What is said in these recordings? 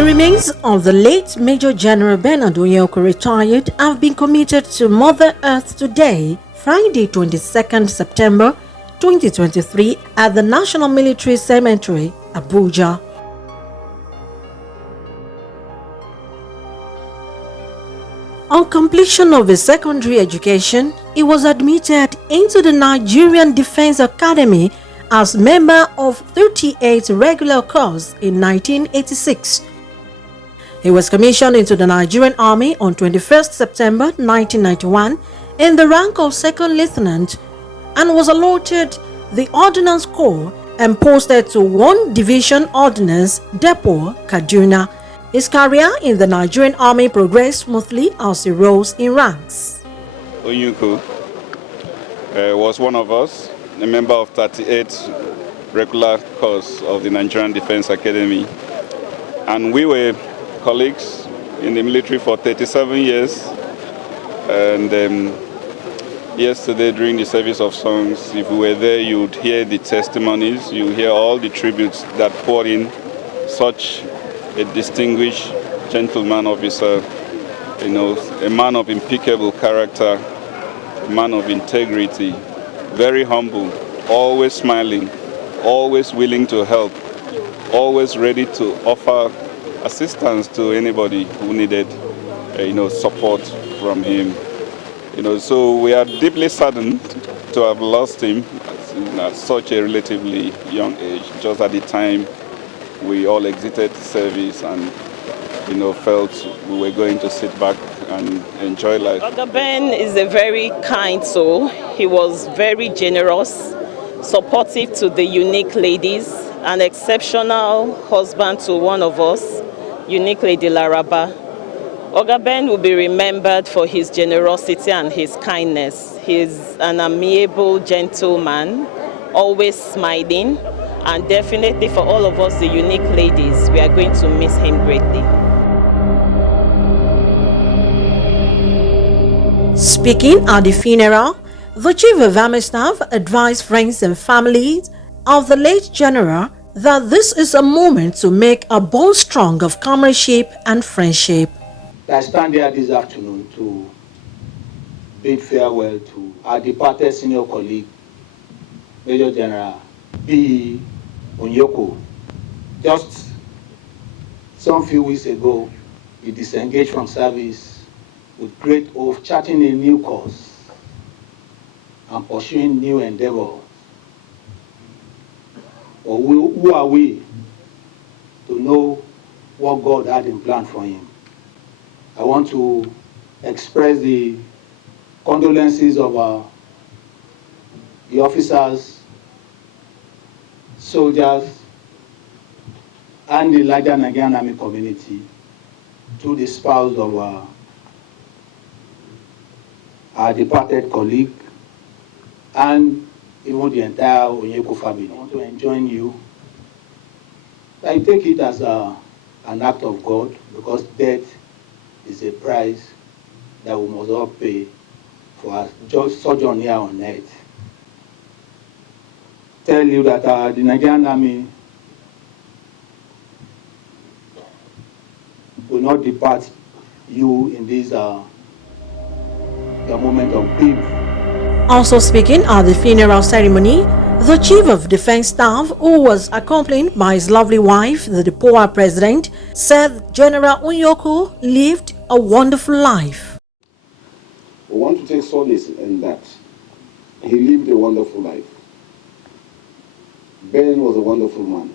The remains of the late Major General Bernard Onyeuko retired have been committed to Mother Earth today, Friday 22nd September 2023 at the National Military Cemetery, Abuja. On completion of his secondary education, he was admitted into the Nigerian Defense Academy as member of 38 regular corps in 1986. He was commissioned into the Nigerian Army on 21st September 1991 in the rank of second lieutenant and was allotted the Ordnance Corps and posted to 1 Division Ordnance Depot, Kaduna. His career in the Nigerian Army progressed smoothly as he rose in ranks. Onyeuko was one of us, a member of 38 regular corps of the Nigerian Defense Academy. And we were colleagues in the military for 37 years. And yesterday during the service of songs, if we were there, you would hear the testimonies, you hear all the tributes that poured in. Such a distinguished gentleman officer, a man of impeccable character, a man of integrity, very humble, always smiling, always willing to help, always ready to offer assistance to anybody who needed, support from him. So we are deeply saddened to have lost him at such a relatively young age, just at the time we all exited service and felt we were going to sit back and enjoy life. Oga Ben is a very kind soul. He was very generous, supportive to the unique ladies, an exceptional husband to one of us, unique lady Laraba. Oga Ben will be remembered for his generosity and his kindness. He's an amiable gentleman, always smiling. And definitely for all of us, the unique ladies, we are going to miss him greatly. Speaking at the funeral, the Chief of Army Staff advised friends and families of the late general that this is a moment to make a bond strong of comradeship and friendship. I stand here this afternoon to bid farewell to our departed senior colleague, Major General B. Onyeuko. Just some few weeks ago, he disengaged from service with great hope, charting a new course and pursuing new endeavors. But who are we to know what God had in plan for him? I want to express the condolences of the officers, soldiers, and the larger Nigerian Army community to the spouse of our departed colleague and even the entire Onyeuko family. I want to enjoin you. I take it as an act of God, because death is a price that we must all pay for our sojourn here on earth. Tell you that the Nigerian Army will not depart you in this your moment of grief. Also speaking at the funeral ceremony, the Chief of Defense Staff, who was accompanied by his lovely wife, the DPOA President, said General Onyeuko lived a wonderful life. We want to take solace in that he lived a wonderful life. Ben was a wonderful man.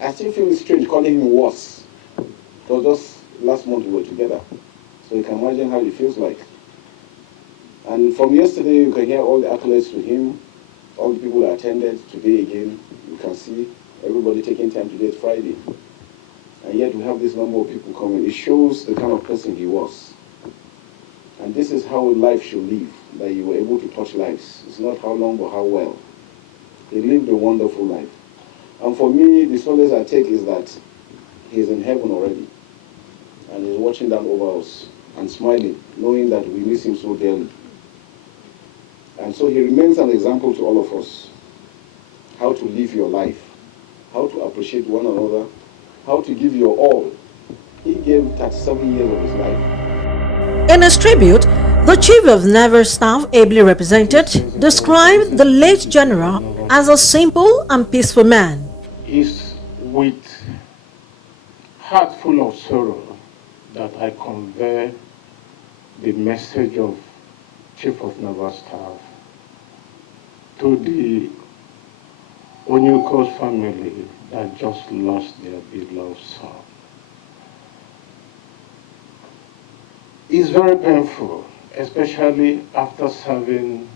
I still feel strange calling him worse. It was just last month we were together. So you can imagine how it feels like. And from yesterday, you can hear all the accolades to him, all the people that attended today again. You can see everybody taking time today. It's Friday. And yet we have this number of people coming. It shows the kind of person he was. And this is how life should live, that you were able to touch lives. It's not how long, but how well. He lived a wonderful life. And for me, the solace I take is that he's in heaven already. And he's watching down over us and smiling, knowing that we miss him so dearly. And so he remains an example to all of us, how to live your life, how to appreciate one another, how to give your all. He gave 37 years of his life. In his tribute, the Chief of Naval Staff, ably represented, described the late general as a simple and peaceful man. It's with heart full of sorrow that I convey the message of Chief of Naval Staff to the Onyeuko's family that just lost their beloved son. It's very painful, especially after serving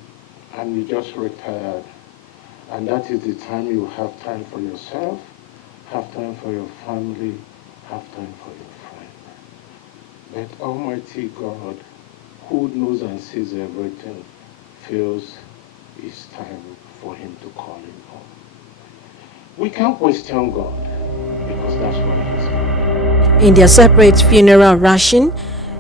and you just retired. And that is the time you have time for yourself, have time for your family, have time for your friend. But Almighty God, who knows and sees everything, feels it's time for him to call him home. We can't question God, because that's why he's God. In their separate funeral ration,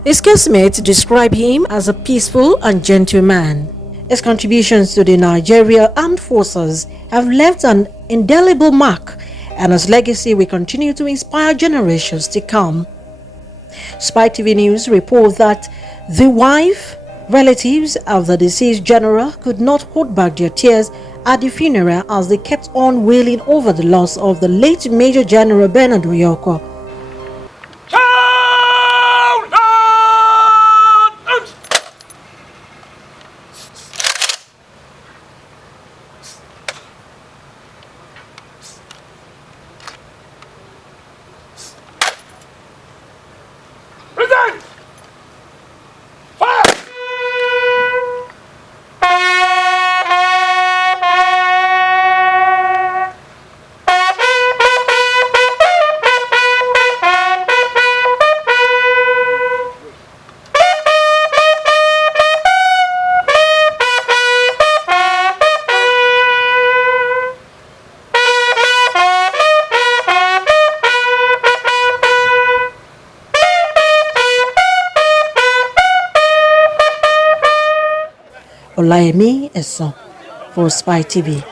his casemates describe him as a peaceful and gentle man. His contributions to the Nigeria Armed Forces have left an indelible mark, and his legacy will continue to inspire generations to come. Spy TV News reports that the wife, relatives of the deceased general could not hold back their tears at the funeral as they kept on wailing over the loss of the late Major General Bernard Onyeuko. Olayemi Eson for Spy TV.